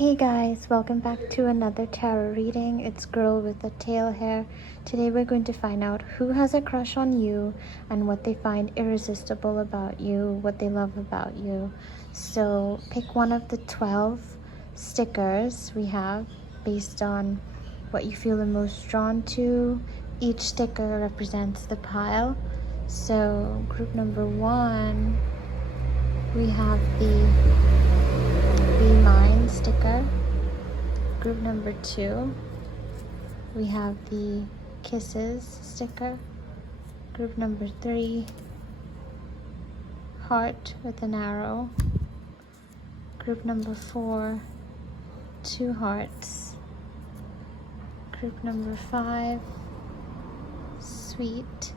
Hey guys, welcome back to another tarot reading. It's Girl with the Tail Hair. Today we're going to find out who has a crush on you and what they find irresistible about you, what they love about you. So pick one of the 12 stickers we have based on what you feel the most drawn to. Each sticker represents the pile. So group number 1, we have the Be Mine sticker. Group number 2, we have the Kisses sticker. Group number 3, Heart with an arrow. Group number 4, 2 hearts. Group number 5, Sweet.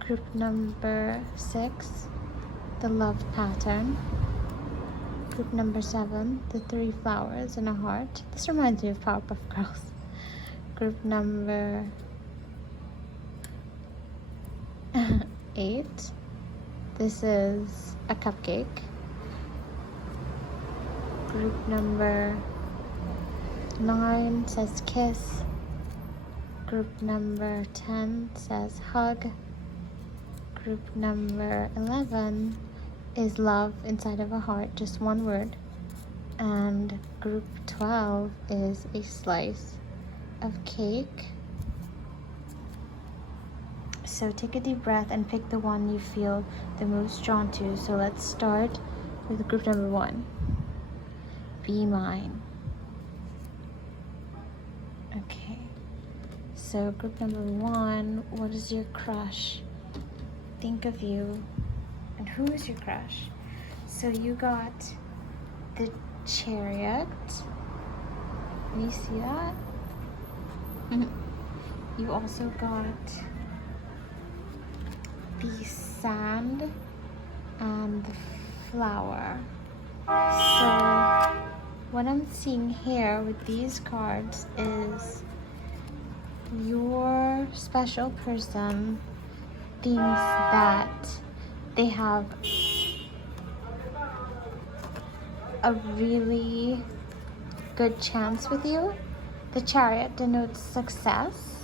Group number 6, the Love Pattern. Group number 7, the 3 flowers and a heart. This reminds me of Powerpuff Girls. Group number 8, this is a cupcake. Group number 9 says kiss. Group number 10 says hug. Group number 11 is love inside of a heart, just one word. And group 12 is a slice of cake. So take a deep breath and pick the one you feel the most drawn to. So let's start with group number 1. Be Mine. Okay, so group number 1, what is your crush? Think of you. And who is your crush? So you got the Chariot. Can you see that? You also got the Sand and the Flower. So what I'm seeing here with these cards is your special person thinks that they have a really good chance with you. The Chariot denotes success.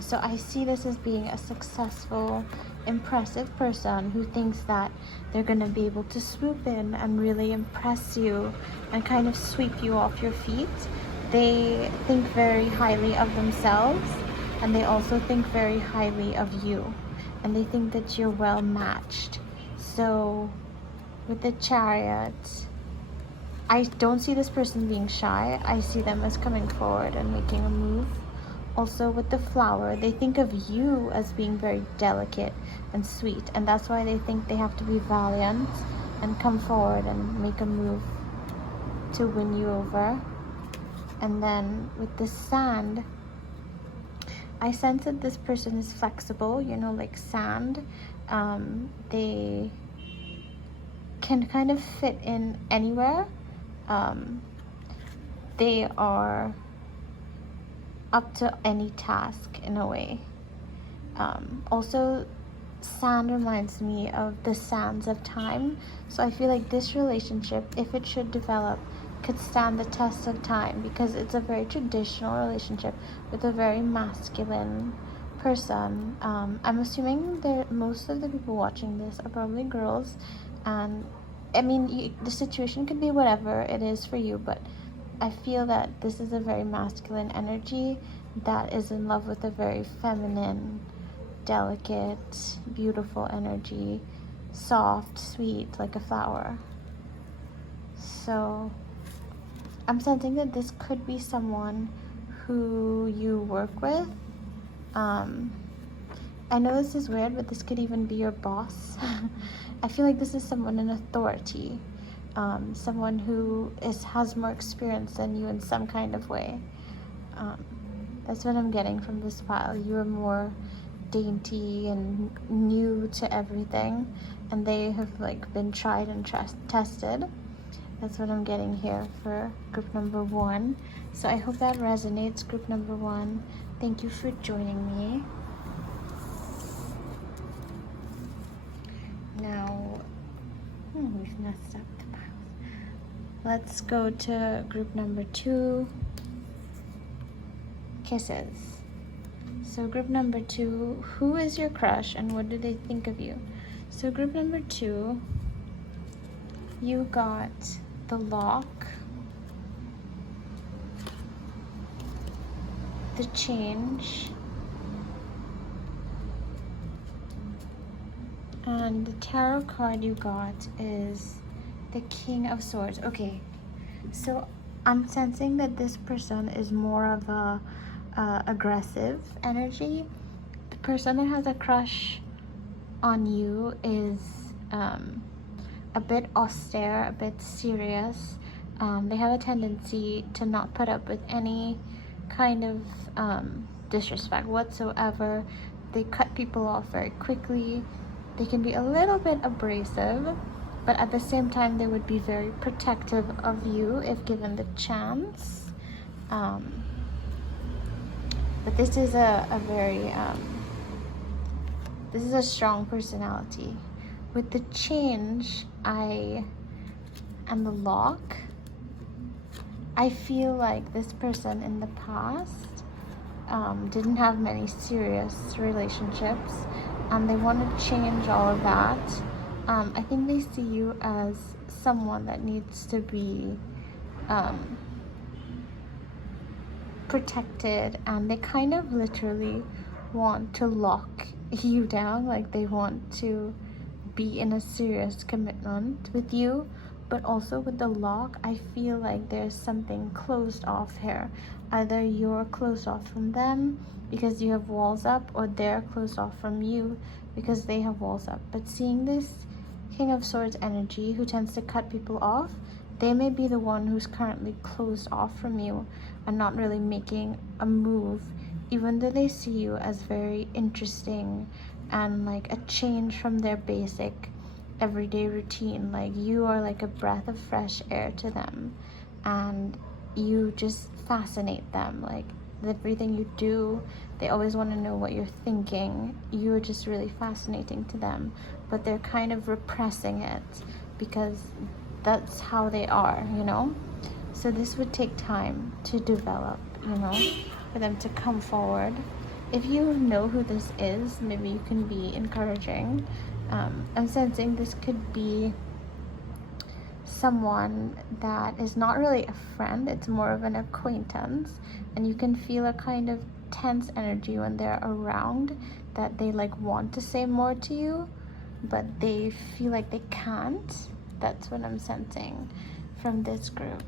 So I see this as being a successful, impressive person who thinks that they're going to be able to swoop in and really impress you and kind of sweep you off your feet. They think very highly of themselves, and they also think very highly of you. And they think that you're well matched. So with the Chariot, I don't see this person being shy. I see them as coming forward and making a move. Also with the Flower, they think of you as being very delicate and sweet, and that's why they think they have to be valiant and come forward and make a move to win you over. And then with the Sand, I sense that this person is flexible, you know, like sand. They can kind of fit in anywhere. They are up to any task in a way. Also, sand reminds me of the sands of time. So I feel like this relationship, if it should develop, could stand the test of time, because it's a very traditional relationship with a very masculine person. I'm assuming that most of the people watching this are probably girls, and I mean, the situation could be whatever it is for you, but I feel that this is a very masculine energy that is in love with a very feminine, delicate, beautiful energy, soft, sweet, like a flower. So I'm sensing that this could be someone who you work with. I know this is weird, but this could even be your boss. I feel like this is someone in authority, someone who has more experience than you in some kind of way. That's what I'm getting from this pile. You are more dainty and new to everything, and they have like been tried and tested. That's what I'm getting here for group number 1. So I hope that resonates, group number 1. Thank you for joining me. Now, we've messed up the piles. Let's go to group number 2, kisses. So group number 2, who is your crush and what do they think of you? So group number 2, you got the lock, the change, and the tarot card you got is the King of Swords. Okay, so I'm sensing that this person is more of a aggressive energy. The person that has a crush on you is a bit austere, a bit serious. They have a tendency to not put up with any kind of disrespect whatsoever. They cut people off very quickly. They can be a little bit abrasive, but at the same time they would be very protective of you if given the chance. But this is a very this is a strong personality. With the change and the lock, I feel like this person in the past didn't have many serious relationships, and they want to change all of that. I think they see you as someone that needs to be protected, and they kind of literally want to lock you down, like they want to be in a serious commitment with you. But also with the lock, I feel like there's something closed off here. Either you're closed off from them because you have walls up, or they're closed off from you because they have walls up. But seeing this King of Swords energy who tends to cut people off, they may be the one who's currently closed off from you and not really making a move, even though they see you as very interesting and like a change from their basic everyday routine. Like you are like a breath of fresh air to them, and you just fascinate them. Like everything you do, they always want to know what you're thinking. You're just really fascinating to them, but they're kind of repressing it because that's how they are, you know. So this would take time to develop, you know, for them to come forward. If you know who this is, maybe you can be encouraging. I'm sensing this could be someone that is not really a friend, it's more of an acquaintance, and you can feel a kind of tense energy when they're around, that they like want to say more to you, but they feel like they can't. That's what I'm sensing from this group.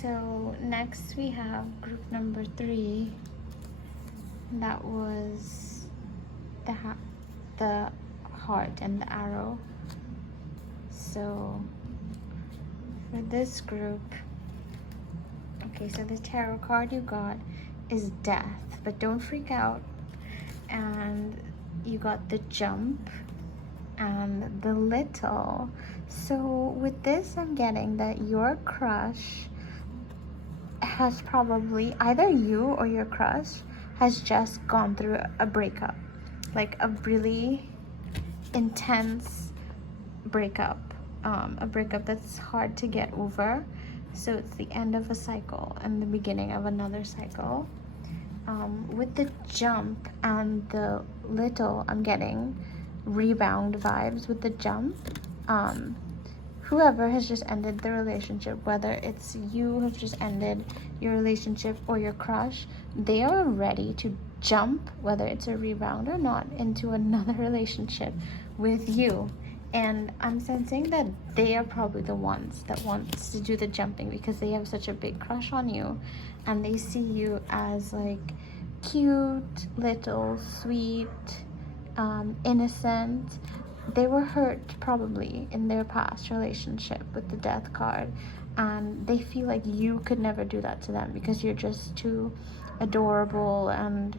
So next we have group number 3. That was the heart and the arrow. So for this group, okay, so the tarot card you got is death, but don't freak out. And you got the jump and the little. So with this, I'm getting that your crush has probably, either you or your crush has just gone through a breakup, like a really intense breakup, a breakup that's hard to get over. So it's the end of a cycle and the beginning of another cycle. With the jump and the little, I'm getting rebound vibes with the jump. Whoever has just ended the relationship, whether it's you who've just ended your relationship or your crush, they are ready to jump, whether it's a rebound or not, into another relationship with you. And I'm sensing that they are probably the ones that wants to do the jumping because they have such a big crush on you, and they see you as like cute, little, sweet, innocent. They were hurt probably in their past relationship with the death card, and they feel like you could never do that to them because you're just too adorable and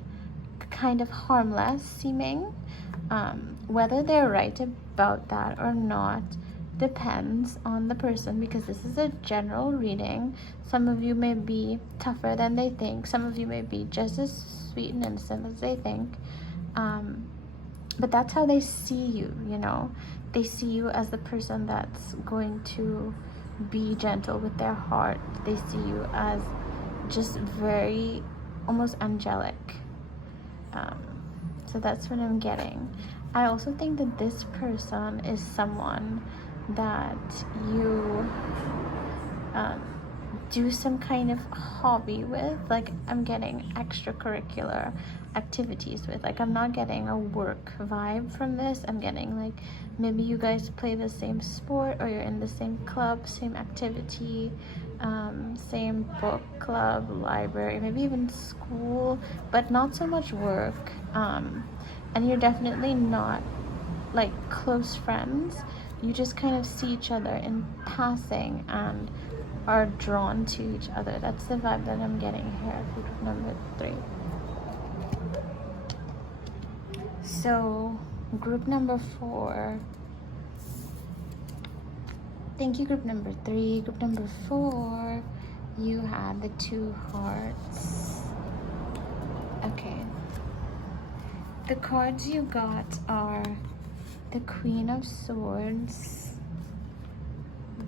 kind of harmless seeming. Whether they're right about that or not depends on the person, because this is a general reading. Some of you may be tougher than they think. Some of you may be just as sweet and innocent as they think. but that's how they see you, you know. They see you as the person that's going to be gentle with their heart. They see you as just very almost angelic. So that's what I'm getting. I also think that this person is someone that you do some kind of hobby with. Like, I'm getting extracurricular activities with. Like, I'm not getting a work vibe from this. I'm getting like maybe you guys play the same sport, or you're in the same club, same activity, same book club, library, maybe even school, but not so much work. And you're definitely not like close friends. You just kind of see each other in passing and are drawn to each other. That's the vibe that I'm getting here for group number 3. So group number 4, thank you. Group number 3, group number 4, you had the 2 hearts. Okay, the cards you got are the Queen of Swords,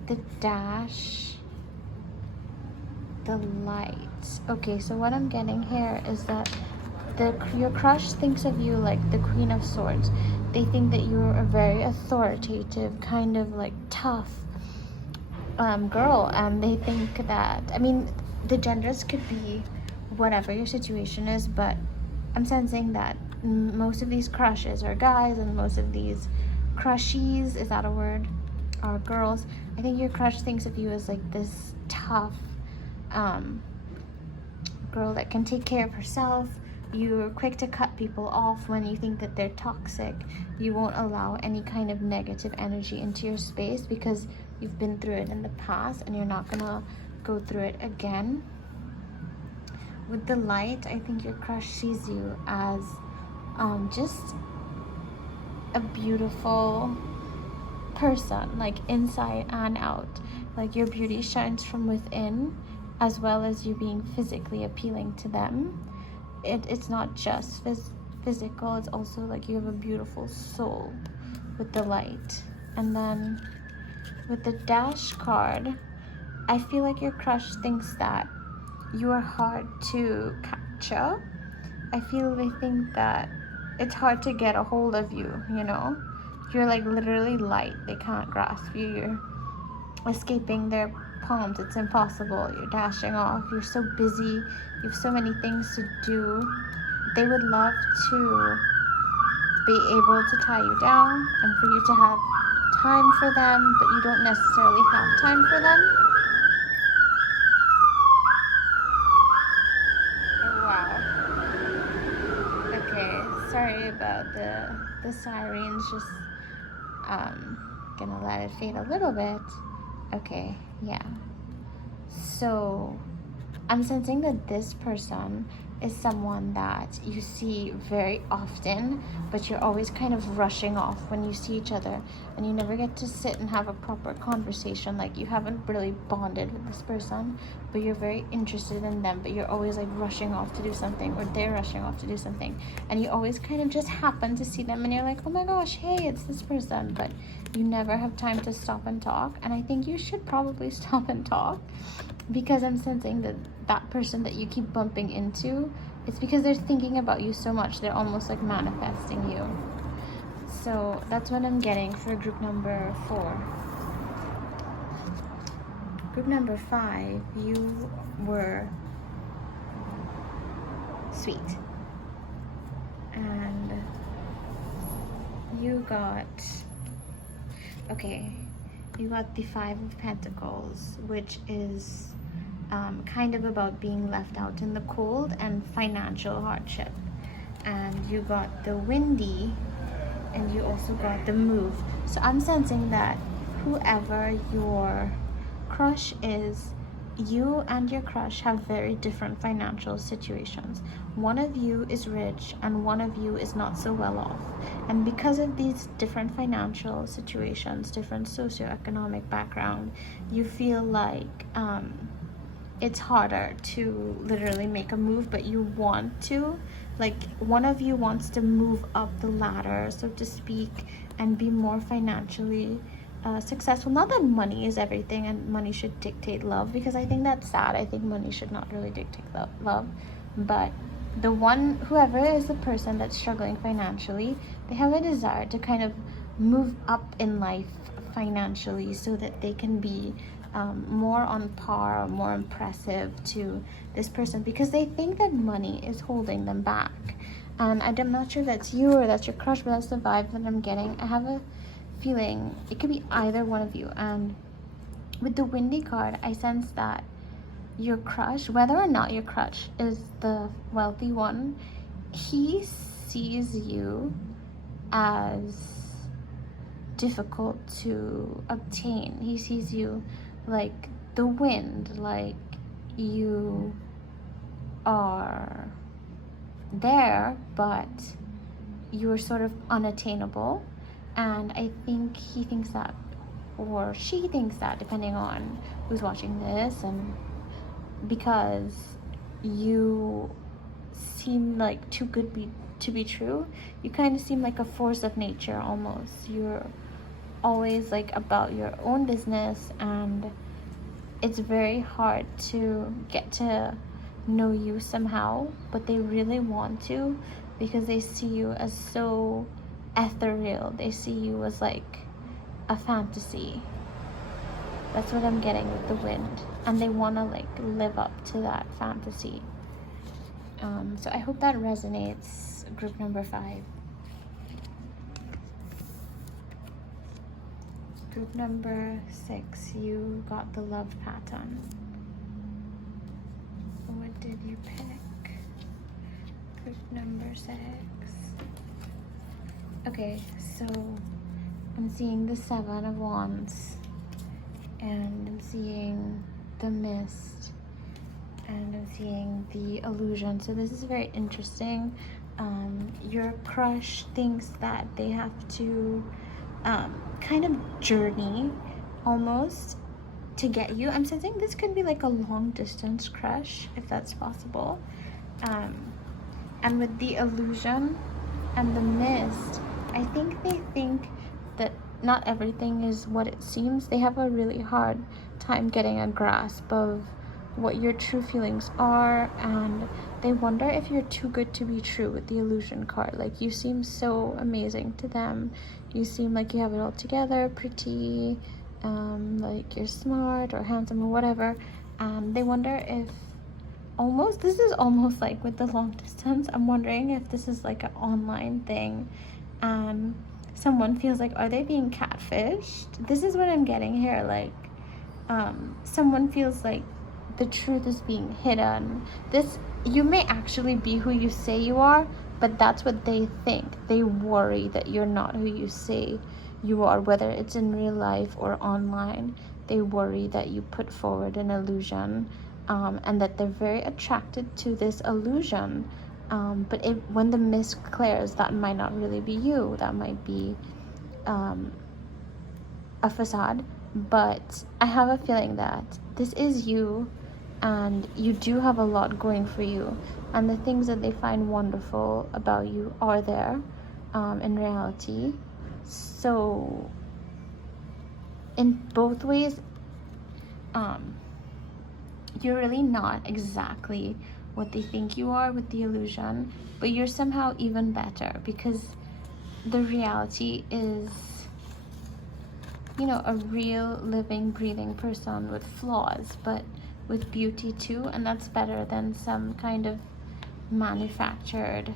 the Dash, the Light. Okay, so what I'm getting here is that your crush thinks of you like the Queen of Swords. They think that you're a very authoritative, kind of like tough girl, and they think that, I mean, the genders could be whatever your situation is, but I'm sensing that most of these crushes are guys, and most of these crushies, is that a word, are girls. I think your crush thinks of you as like this tough girl that can take care of herself. You're quick to cut people off when you think that they're toxic. You won't allow any kind of negative energy into your space because you've been through it in the past and you're not gonna go through it again. With the Light, I think your crush sees you as just a beautiful person, like inside and out. Like, your beauty shines from within, as well as you being physically appealing to them. It's not just physical, it's also like you have a beautiful soul with the Light. And then with the Dash card, I feel like your crush thinks that you are hard to capture. I feel they think that it's hard to get a hold of you, you know? You're like literally light. They can't grasp you. You're escaping their palms. It's impossible. You're dashing off. You're so busy. You have so many things to do. They would love to be able to tie you down and for you to have time for them, but you don't necessarily have time for them. Sorry about the sirens, just gonna let it fade a little bit. Okay, yeah. So I'm sensing that this person is someone that you see very often, but you're always kind of rushing off when you see each other, and you never get to sit and have a proper conversation. Like, you haven't really bonded with this person, but you're very interested in them, but you're always like rushing off to do something, or they're rushing off to do something, and you always kind of just happen to see them and you're like, oh my gosh, hey, it's this person, but you never have time to stop and talk. And I think you should probably stop and talk, because I'm sensing that that person that you keep bumping into, it's because they're thinking about you so much. They're almost like manifesting you. So that's what I'm getting for group number 4. Group number 5, you were sweet. And you got, okay, you got the 5 of Pentacles, which is kind of about being left out in the cold and financial hardship. And you got the Windy, and you also got the Move. So I'm sensing that whoever your crush is, you and your crush have very different financial situations. One of you is rich and one of you is not so well off. And because of these different financial situations, different socioeconomic background, you feel like it's harder to literally make a move, but you want to, like one of you wants to move up the ladder, so to speak, and be more financially successful. Not that money is everything and money should dictate love, because I think that's sad. I think money should not really dictate love. But the one, whoever is the person that's struggling financially, they have a desire to kind of move up in life financially so that they can be more on par or more impressive to this person, because they think that money is holding them back. And I'm not sure if that's you or that's your crush, but that's the vibe that I'm getting. I have a feeling it could be either one of you. And with the windy card, I sense that your crush, whether or not your crush is the wealthy one, he sees you as difficult to obtain. He sees you like the wind, like you are there, but you're sort of unattainable. And I think he thinks that, or she thinks that, depending on who's watching this, and because you seem like too good to be true, you kind of seem like a force of nature almost. You're always like about your own business, and it's very hard to get to know you somehow, but they really want to, because they see you as so ethereal. They see you as like a fantasy. That's what I'm getting with the wind, and they want to like live up to that fantasy. So I hope that resonates, group number 5. Group number 6, you got the love pattern. What did you pick? Group number 6. Okay, so I'm seeing the 7 of Wands, and I'm seeing the Mist, and I'm seeing the Illusion. So this is very interesting. Your crush thinks that they have to kind of journey almost to get you. I'm sensing this could be like a long distance crush, if that's possible. And with the Illusion and the Mist, I think they think that not everything is what it seems. They have a really hard time getting a grasp of what your true feelings are, and they wonder if you're too good to be true with the Illusion card. Like, you seem so amazing to them. You seem like you have it all together, pretty, like you're smart or handsome or whatever. And they wonder if this is almost like with the long distance, I'm wondering if this is like an online thing, and someone feels like, are they being catfished? This is what I'm getting here. Like, someone feels like the truth is being hidden. You may actually be who you say you are, but that's what they think. They worry that you're not who you say you are, whether it's in real life or online. They worry that you put forward an illusion, and that they're very attracted to this illusion. But when the mist clears, that might not really be you. That might be a facade. But I have a feeling that this is you, and you do have a lot going for you, and the things that they find wonderful about you are there in reality. So in both ways, you're really not exactly what they think you are with the illusion, but you're somehow even better, because the reality is, a real living, breathing person with flaws, but with beauty too, and that's better than some kind of manufactured,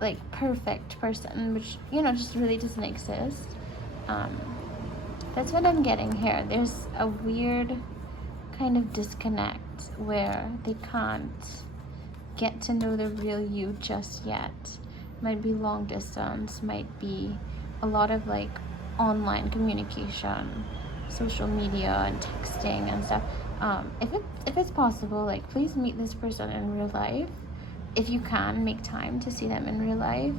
like, perfect person, which, just really doesn't exist. That's what I'm getting here. There's a weird kind of disconnect where they can't get to know the real you just yet. Might be long distance, might be a lot of like online communication, social media and texting and stuff. If it's possible, like, please meet this person in real life. If you can, make time to see them in real life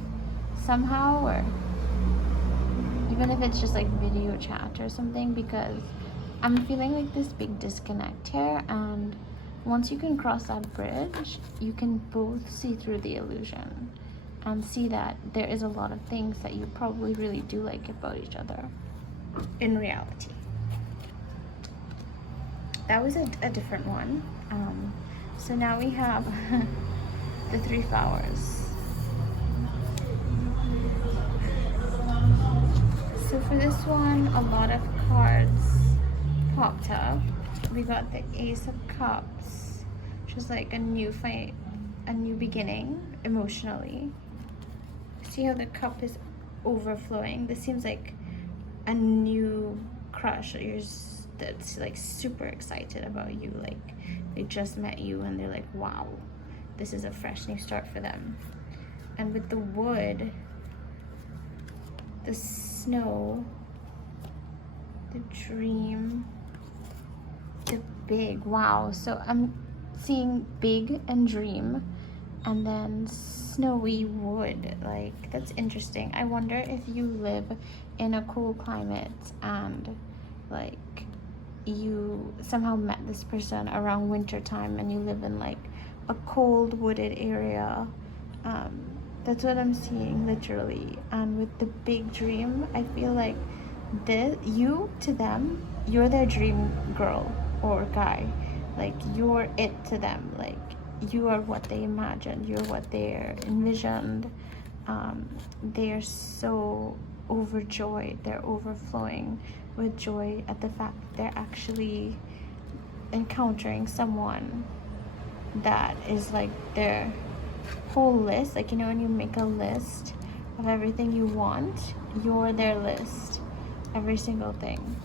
somehow, or even if it's just like video chat or something, because I'm feeling like this big disconnect here, and once you can cross that bridge, you can both see through the illusion and see that there is a lot of things that you probably really do like about each other in reality. That was a different one. So now we have the 3 flowers. So for this one, a lot of cards popped up. We got the Ace of Cups, which is like a new fight, a new beginning emotionally. See how the cup is overflowing? This seems like a new crush that's like super excited about you. Like they just met you and they're like, wow, this is a fresh new start for them. And with the wood, the snow, the dream, the big, wow. So I'm seeing big and dream, and then snowy wood. Like, that's interesting. I wonder if you live in a cool climate and like you somehow met this person around winter time and you live in like a cold wooded area. That's what I'm seeing, literally. And with the big dream, I feel like you to them, you're their dream girl or guy. Like, you're it to them. Like, you are what they imagined, you're what they envisioned. They are so overjoyed, they're overflowing with joy at the fact that they're actually encountering someone that is like their whole list. Like, you know, when you make a list of everything you want, you're their list, every single thing.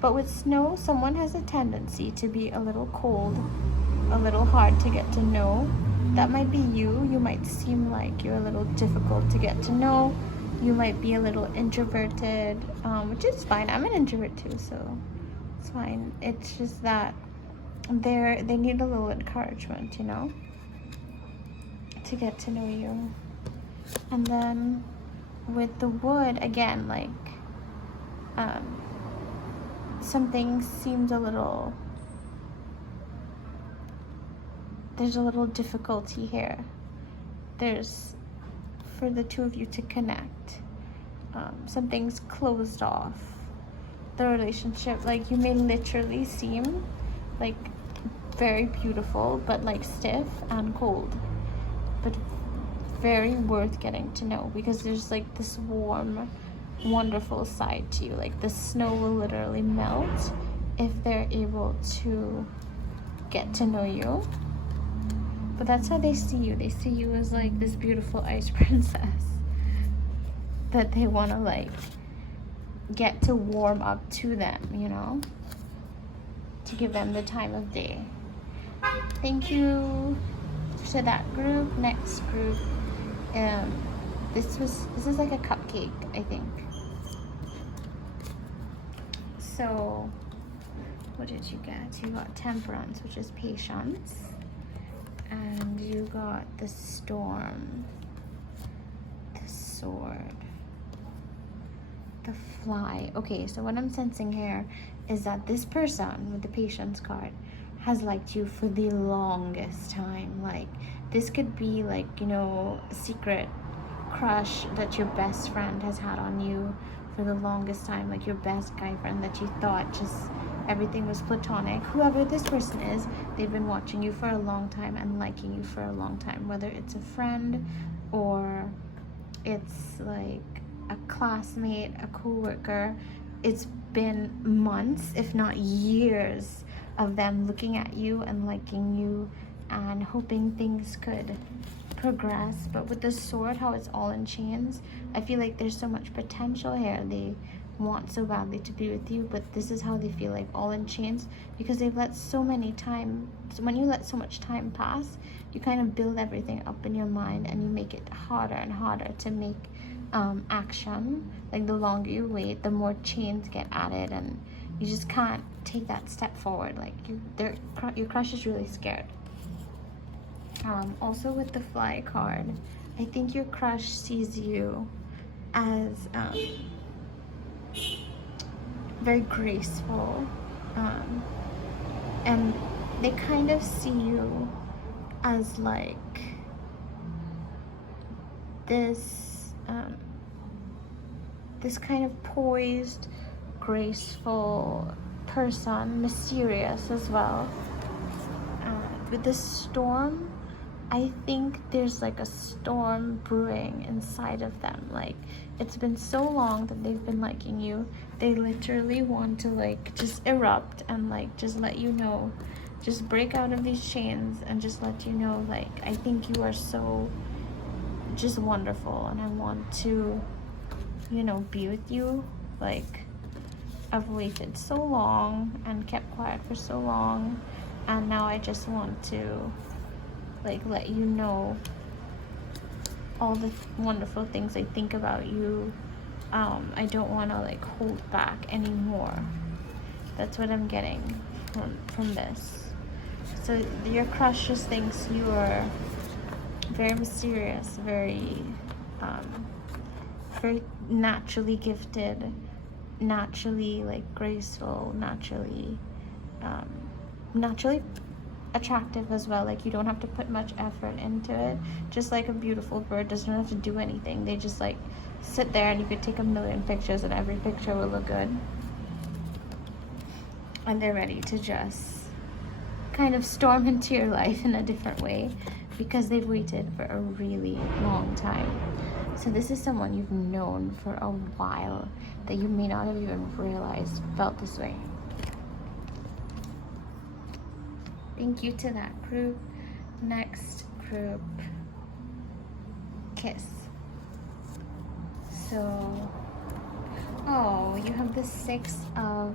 But with snow, someone has a tendency to be a little cold, a little hard to get to know. That might be you. You might seem like you're a little difficult to get to know. You might be a little introverted, which is fine. I'm an introvert too, so it's fine. It's just that they need a little encouragement, you know, to get to know you. And then with the wood, again, like something seems a little, there's a little difficulty here. There's, for the two of you to connect, something's closed off. The relationship, like, you may literally seem like very beautiful, but like stiff and cold, but very worth getting to know, because there's like this warm, wonderful side to you. Like, the snow will literally melt if they're able to get to know you. But that's how they see you. They see you as like this beautiful ice princess that they want to like get to warm up to them, you know, to give them the time of day. Thank you to that group. Next group, this is like a cupcake, I think. So what did you get? You got temperance, which is patience, and you got the storm, the sword, the fly. Okay, so what I'm sensing here is that this person with the patience card has liked you for the longest time. Like, this could be like, you know, a secret crush that your best friend has had on you for the longest time, like your best guy friend that you thought just everything was platonic. Whoever this person is, they've been watching you for a long time and liking you for a long time, whether it's a friend or it's like a classmate, a co-worker. It's been months, if not years, of them looking at you and liking you and hoping things could progress. But with the sword, how it's all in chains, I feel like there's so much potential here. They want so badly to be with you, but this is how they feel, like all in chains, because they've let so many time. So when you let so much time pass, you kind of build everything up in your mind and you make it harder and harder to make action. Like, the longer you wait, the more chains get added and you just can't take that step forward. Like, your crush is really scared. Also with the fly card, I think your crush sees you as very graceful and they kind of see you as like this this kind of poised, graceful person, mysterious as well. With this storm, I think there's like a storm brewing inside of them. Like, it's been so long that they've been liking you. They literally want to like just erupt and like just let you know, just break out of these chains and just let you know, like, I think you are so just wonderful and I want to, you know, be with you. Like, I've waited so long and kept quiet for so long, and now I just want to like let you know all the wonderful things I think about you. I don't want to like hold back anymore. That's what I'm getting from this. So your crush just thinks you are very mysterious, very very naturally gifted, naturally like graceful, naturally attractive as well. Like, you don't have to put much effort into it. Just like a beautiful bird doesn't have to do anything. They just like sit there and you could take a million pictures and every picture will look good. And they're ready to just kind of storm into your life in a different way because they've waited for a really long time. So this is someone you've known for a while that you may not have even realized felt this way. Thank you to that group. Next group, kiss. So, oh, you have the 6 of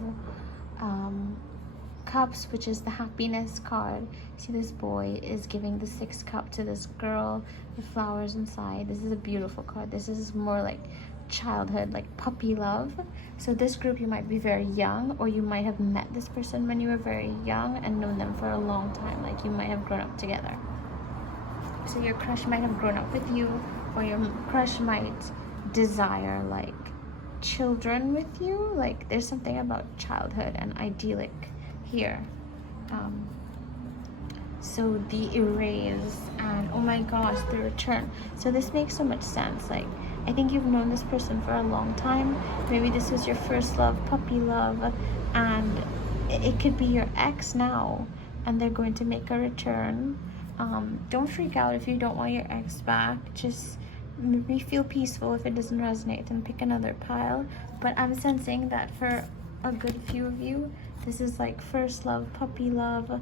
Cups, which is the happiness card. See, this boy is giving the 6th cup to this girl with flowers inside. This is a beautiful card. This is more like childhood, like puppy love. So this group, you might be very young, or you might have met this person when you were very young and known them for a long time. Like, you might have grown up together. So your crush might have grown up with you, or your crush might desire like children with you. Like, there's something about childhood and idyllic here. So the erase and oh my gosh, the return. So this makes so much sense. Like, I think you've known this person for a long time. Maybe this was your first love, puppy love, and it could be your ex now, and they're going to make a return. Don't freak out if you don't want your ex back. Just maybe feel peaceful if it doesn't resonate and pick another pile. But I'm sensing that for a good few of you, this is like first love, puppy love,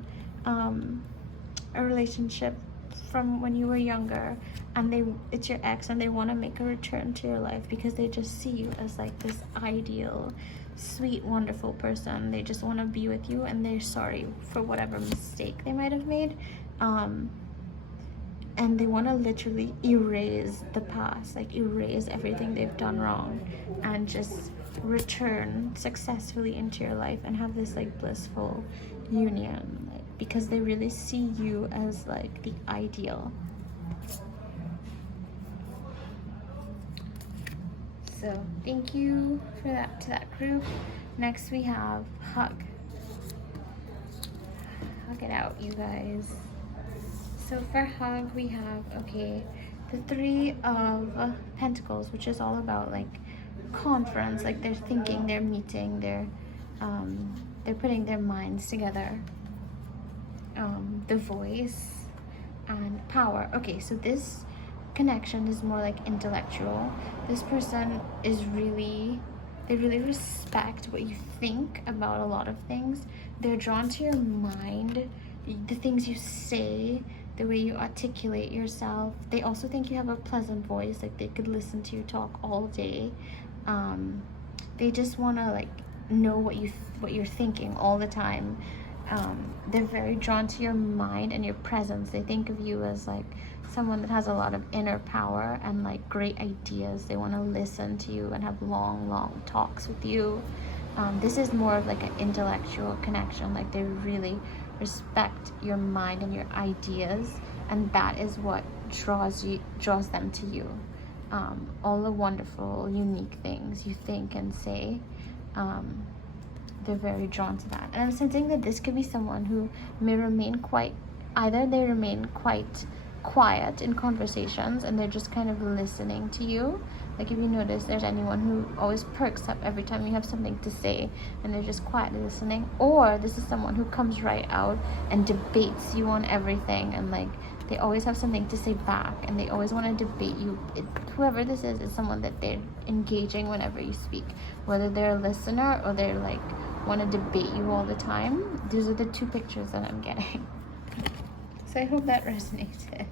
a relationship from when you were younger, and it's your ex and they want to make a return to your life because they just see you as like this ideal, sweet, wonderful person. They just want to be with you, and they're sorry for whatever mistake they might have made, and they want to literally erase the past, like erase everything they've done wrong and just return successfully into your life and have this like blissful union, like, because they really see you as like the ideal. So thank you for that to that group. Next we have hug. Hug it out, you guys. So for hug we have, okay, the 3 of Pentacles, which is all about like conference, like they're thinking, they're meeting, they're putting their minds together. The Voice and power. Okay, so this connection is more like intellectual. This person is they really respect what you think about a lot of things. They're drawn to your mind, the things you say, the way you articulate yourself. They also think you have a pleasant voice, like they could listen to you talk all day. They just want to like know what you're thinking all the time. They're very drawn to your mind and your presence. They think of you as like someone that has a lot of inner power and like great ideas. They want to listen to you and have long talks with you. This is more of like an intellectual connection. Like, they really respect your mind and your ideas, and that is what draws them to you. All the wonderful, unique things you think and say. they're very drawn to that. And I'm sensing that this could be someone who may remain quite, either they remain quite quiet in conversations and they're just kind of listening to you. Like if you notice there's anyone who always perks up every time you have something to say and they're just quietly listening, or this is someone who comes right out and debates you on everything, and like they always have something to say back and they always want to debate you. Whoever this is someone that they're engaging whenever you speak, whether they're a listener or they're like want to debate you all the time. These are the two pictures that I'm getting. So I hope that resonated.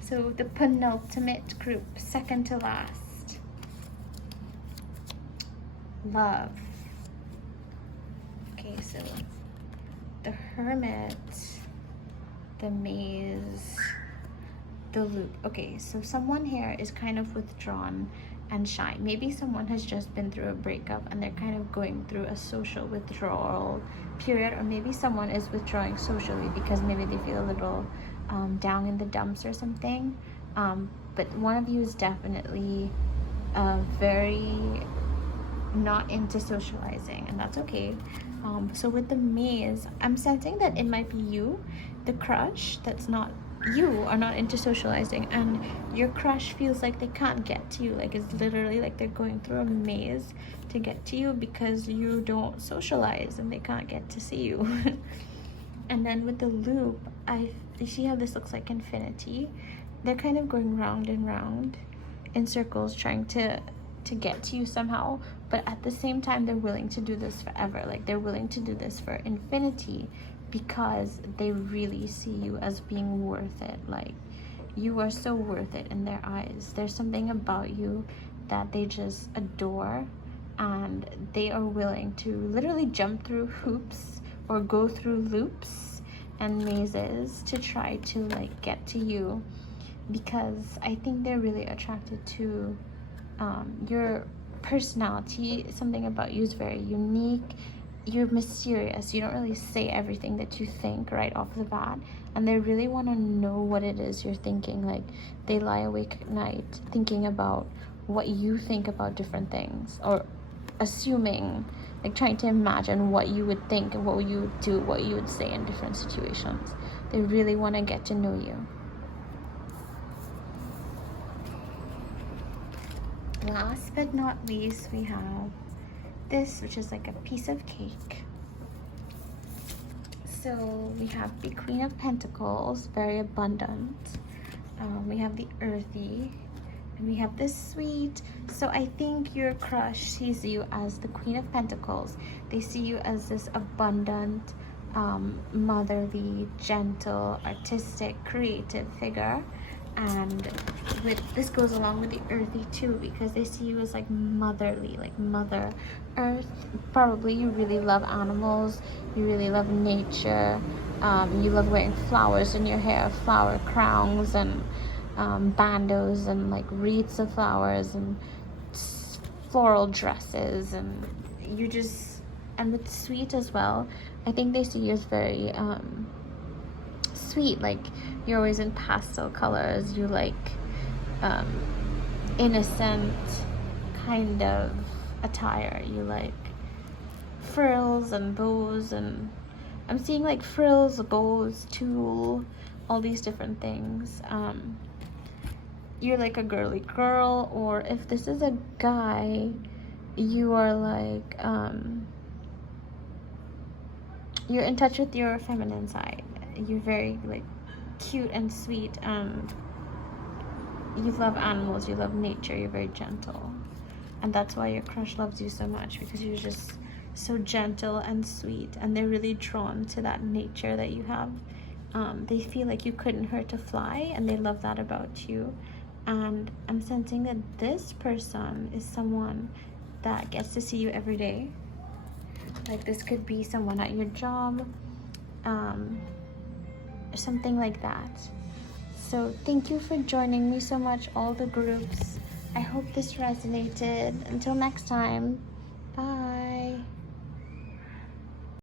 So the penultimate group, second to last. Love. Okay, so the Hermit, the Maze, the Loop. Okay, so someone here is kind of withdrawn and shy. Maybe someone has just been through a breakup and they're kind of going through a social withdrawal period, or maybe someone is withdrawing socially because maybe they feel a little down in the dumps or something. But one of you is definitely very not into socializing, and that's okay. So with the Maze, I'm sensing that it might be you, the crush, that's not, you are not into socializing, and your crush feels like they can't get to you. Like it's literally like they're going through a maze to get to you because you don't socialize and they can't get to see you. And then with the Loop, you see how this looks like infinity? They're kind of going round and round in circles trying to get to you somehow, but at the same time they're willing to do this forever. Like they're willing to do this for infinity because they really see you as being worth it. Like you are so worth it in their eyes. There's something about you that they just adore, and they are willing to literally jump through hoops or go through loops and mazes to try to like get to you, because I think they're really attracted to your personality. Something about you is very unique. You're mysterious. You don't really say everything that you think right off the bat, and they really want to know what it is you're thinking. Like they lie awake at night thinking about what you think about different things, or assuming, like trying to imagine what you would think and what you would do, what you would say in different situations. They really want to get to know you. Last but not least, we have this, which is like a piece of cake. So we have the Queen of Pentacles, very abundant. We have the Earthy, and we have this Sweet. So I think your crush sees you as the Queen of Pentacles. They see you as this abundant, motherly, gentle, artistic, creative figure. And this goes along with the Earthy too, because they see you as like motherly, like Mother Earth. Probably you really love animals, you really love nature, you love wearing flowers in your hair, flower crowns and bandos and like wreaths of flowers and floral dresses, and you just, and with Sweet as well, I think they see you as very sweet. Like you're always in pastel colors, you like innocent kind of attire, you like frills and bows, and I'm seeing like frills, bows, tulle, all these different things. You're like a girly girl, or if this is a guy, you are like you're in touch with your feminine side. You're very like cute and sweet, and you love animals, you love nature, you're very gentle, and that's why your crush loves you so much, because you're just so gentle and sweet, and they're really drawn to that nature that you have. They feel like you couldn't hurt a fly, and they love that about you. And I'm sensing that this person is someone that gets to see you every day. Like this could be someone at your job, or something like that. So thank you for joining me so much, all the groups. I hope this resonated. Until next time, bye.